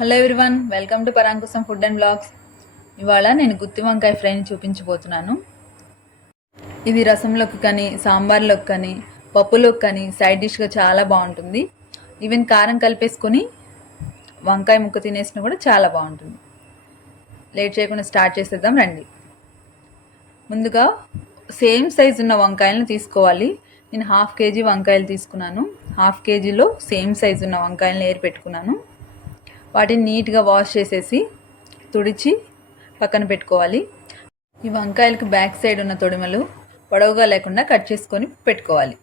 Hello everyone, welcome to Parankusham food and blogs. ఇవాళ నేను గుత్తి వంకాయ ఫ్రైని చూపించబోతున్నాను. ఇది రసంలోకి కానీ, సాంబార్లోకి కానీ, పప్పులోకి కానీ సైడ్ డిష్గా చాలా బాగుంటుంది. ఈవెన్ కారం కలిపేసుకొని వంకాయ ముక్క తినేసినా కూడా చాలా బాగుంటుంది. లేట్ చేయకుండా స్టార్ట్ చేసేద్దాం రండి. ముందుగా సేమ్ సైజు ఉన్న వంకాయలను తీసుకోవాలి. నేను 1/2 kg వంకాయలు తీసుకున్నాను. 1/2 kgలో సేమ్ సైజు ఉన్న వంకాయలను ఏరి పెట్టుకున్నాను. వాటిని నీట్గా వాష్ చేసేసి తుడిచి పక్కన పెట్టుకోవాలి. ఈ వంకాయలకు బ్యాక్ సైడ్ ఉన్న తొడిమలు పొడవుగా లేకుండా కట్ చేసుకొని పెట్టుకోవాలి.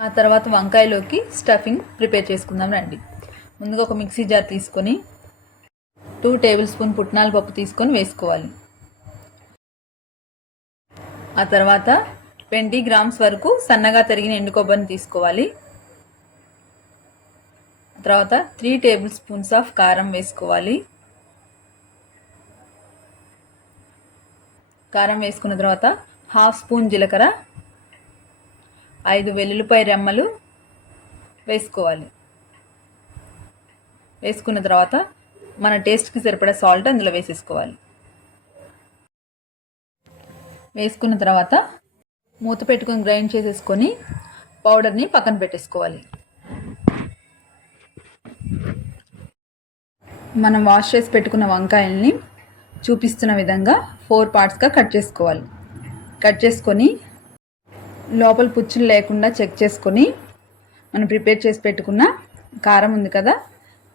ఆ తర్వాత వంకాయలోకి స్టఫింగ్ ప్రిపేర్ చేసుకుందాం రండి. ముందుగా ఒక మిక్సీ జార్ తీసుకొని 2 టేబుల్ స్పూన్ పుట్నాల పప్పు తీసుకొని వేసుకోవాలి. ఆ తర్వాత 20 grams వరకు సన్నగా తరిగిన ఎండు కొబ్బరిని తీసుకోవాలి. తర్వాత 3 టేబుల్ స్పూన్స్ ఆఫ్ కారం వేసుకోవాలి. కారం వేసుకున్న తర్వాత 1/2 స్పూన్ జీలకర్ర, 5 వెల్లుల్లిపాయ రెమ్మలు వేసుకోవాలి. వేసుకున్న తర్వాత మన టేస్ట్కి సరిపడా సాల్ట్ అందులో వేసేసుకోవాలి. వేసుకున్న తర్వాత మూత పెట్టుకొని గ్రైండ్ చేసేసుకొని పౌడర్ని పక్కన పెట్టేసుకోవాలి. మనం వాష్ చేసి పెట్టుకున్న వంకాయల్ని చూపిస్తున్న విధంగా 4 partsగా కట్ చేసుకోవాలి. కట్ చేసుకొని లోపల పుచ్చులు లేకుండా చెక్ చేసుకొని మనం ప్రిపేర్ చేసి పెట్టుకున్న కారం ఉంది కదా,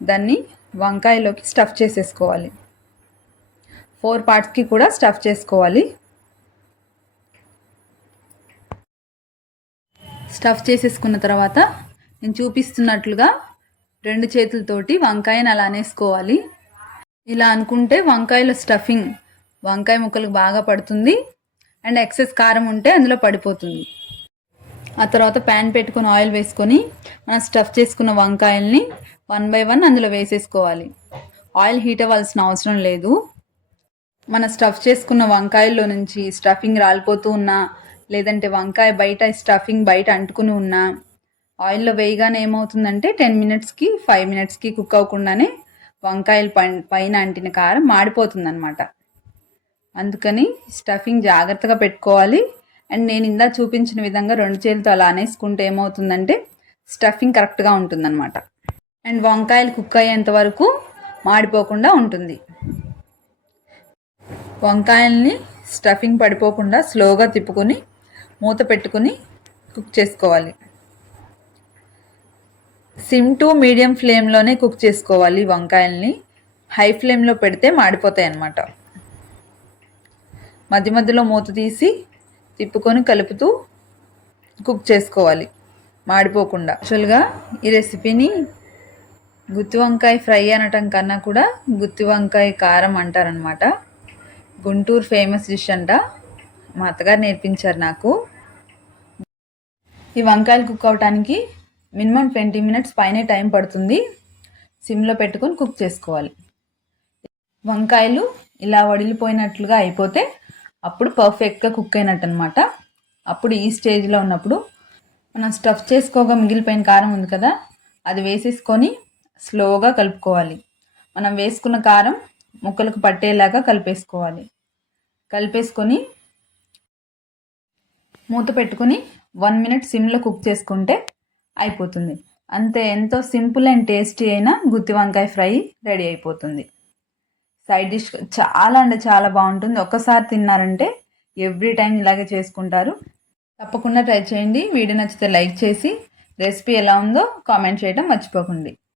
దాన్ని వంకాయలోకి స్టఫ్ చేసేసుకోవాలి. 4 partsకి కూడా స్టఫ్ చేసుకోవాలి. స్టఫ్ చేసేసుకున్న తర్వాత నేను చూపిస్తున్నట్లుగా 2 చేతులతోటి వంకాయని అలా అనేసుకోవాలి. ఇలా అనుకుంటే వంకాయలో స్టఫింగ్ వంకాయ ముక్కలకు బాగా పడుతుంది అండ్ ఎక్సెస్ కారం ఉంటే అందులో పడిపోతుంది. ఆ తర్వాత ప్యాన్ పెట్టుకొని ఆయిల్ వేసుకొని మనం స్టఫ్ చేసుకున్న వంకాయల్ని 1 by 1 అందులో వేసేసుకోవాలి. ఆయిల్ హీట్ అవ్వాల్సిన అవసరం లేదు. మన స్టఫ్ చేసుకున్న వంకాయల్లో నుంచి స్టఫింగ్ రాలిపోతూ ఉన్నా, లేదంటే వంకాయ బయట స్టఫింగ్ బయట అంటుకుని ఉన్నా ఆయిల్లో వేయగానే ఏమవుతుందంటే 10 minutesకి 5 minutesకి కుక్ అవ్వకుండానే వంకాయలు పైన అంటిన కారం మాడిపోతుంది అనమాట. అందుకని స్టఫింగ్ జాగ్రత్తగా పెట్టుకోవాలి. అండ్ నేను ఇందా చూపించిన విధంగా 2 చేతులతో అలా అనేసుకుంటే ఏమవుతుందంటే స్టఫింగ్ కరెక్ట్గా ఉంటుందన్నమాట. అండ్ వంకాయలు కుక్ అయ్యేంత వరకు మాడిపోకుండా ఉంటుంది. వంకాయల్ని స్టఫింగ్ పడిపోకుండా స్లోగా తిప్పుకొని మూత పెట్టుకుని కుక్ చేసుకోవాలి. సిమ్ టు మీడియం ఫ్లేమ్లోనే కుక్ చేసుకోవాలి. వంకాయల్ని హై ఫ్లేమ్లో పెడితే మాడిపోతాయి అన్నమాట. మధ్య మధ్యలో మూత తీసి తిప్పుకొని కలుపుతూ కుక్ చేసుకోవాలి మాడిపోకుండా. యాక్చువల్గా ఈ రెసిపీని గుత్తి వంకాయ ఫ్రై అనటం కన్నా కూడా గుత్తి వంకాయ కారం అంటారనమాట. గుంటూరు ఫేమస్ డిష్ అంట. మా అత్తగారు నేర్పించారు నాకు. ఈ వంకాయలు కుక్ అవటానికి మినిమం 20 minutes పైనే టైం పడుతుంది. సిమ్లో పెట్టుకొని కుక్ చేసుకోవాలి. వంకాయలు ఇలా వడిలిపోయినట్లుగా అయిపోతే అప్పుడు పర్ఫెక్ట్గా కుక్ అయినట్టు అనమాట. అప్పుడు ఈ స్టేజ్లో ఉన్నప్పుడు మనం స్టఫ్ చేసుకోగా మిగిలిపోయిన కారం ఉంది కదా, అది వేసేసుకొని స్లోగా కలుపుకోవాలి. మనం వేసుకున్న కారం ముక్కలకు పట్టేలాగా కలిపేసుకోవాలి. కలిపేసుకొని మూత పెట్టుకొని 1 minute సిమ్లో కుక్ చేసుకుంటే అయిపోతుంది. అంతే, ఎంతో సింపుల్ అండ్ టేస్టీ అయిన గుత్తి వంకాయ ఫ్రై రెడీ అయిపోతుంది. సైడ్ డిష్ చాలా అంటే చాలా బాగుంటుంది. ఒక్కసారి తిన్నారంటే ఎవ్రీ టైం ఇలాగే చేసుకుంటారు. తప్పకుండా ట్రై చేయండి. వీడియో నచ్చితే లైక్ చేసి రెసిపీ ఎలా ఉందో కామెంట్ చేయడం మర్చిపోకండి.